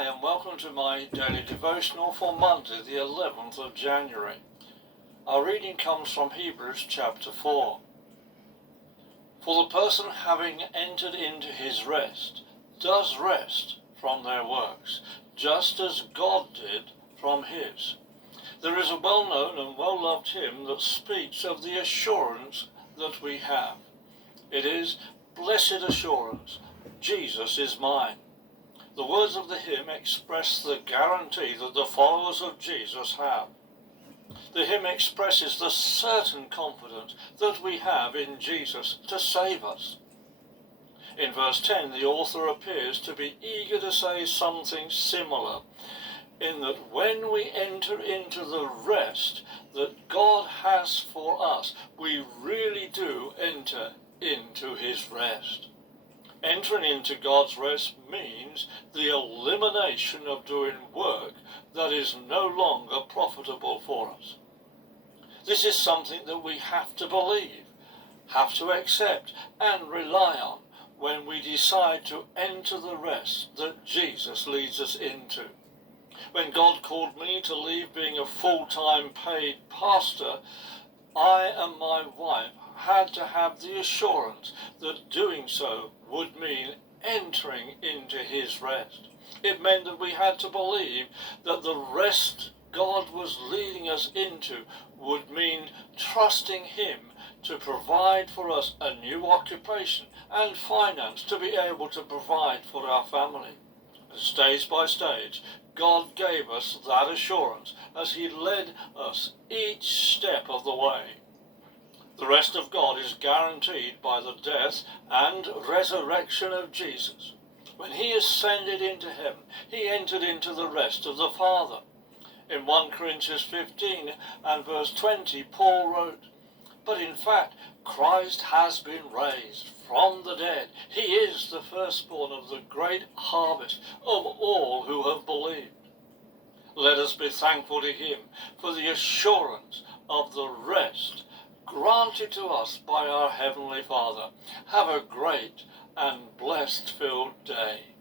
Hi, and welcome to my daily devotional for Monday, the 11th of January. Our reading comes from Hebrews chapter 4. For the person having entered into his rest does rest from their works, just as God did from his. There is a well-known and well-loved hymn that speaks of the assurance that we have. It is, "Blessed assurance, Jesus is mine." The words of the hymn express the guarantee that the followers of Jesus have. The hymn expresses the certain confidence that we have in Jesus to save us. In verse 10, the author appears to be eager to say something similar, in that when we enter into the rest that God has for us, we really do enter into his rest. Entering into God's rest means the elimination of doing work that is no longer profitable for us. This is something that we have to believe, have to accept and rely on when we decide to enter the rest that Jesus leads us into. When God called me to leave being a full-time paid pastor, I and my wife had to have the assurance that doing so would mean entering into his rest. It meant that we had to believe that the rest God was leading us into would mean trusting him to provide for us a new occupation and finance to be able to provide for our family. Stage by stage, God gave us that assurance as he led us each step of the way. The rest of God is guaranteed by the death and resurrection of Jesus. When he ascended into heaven, he entered into the rest of the Father. In 1 Corinthians 15 and verse 20, Paul wrote, "But in fact, Christ has been raised from the dead. He is the firstborn of the great harvest of all who have believed." Let us be thankful to him for the assurance of the rest granted to us by our Heavenly Father. Have a great and blessed-filled day.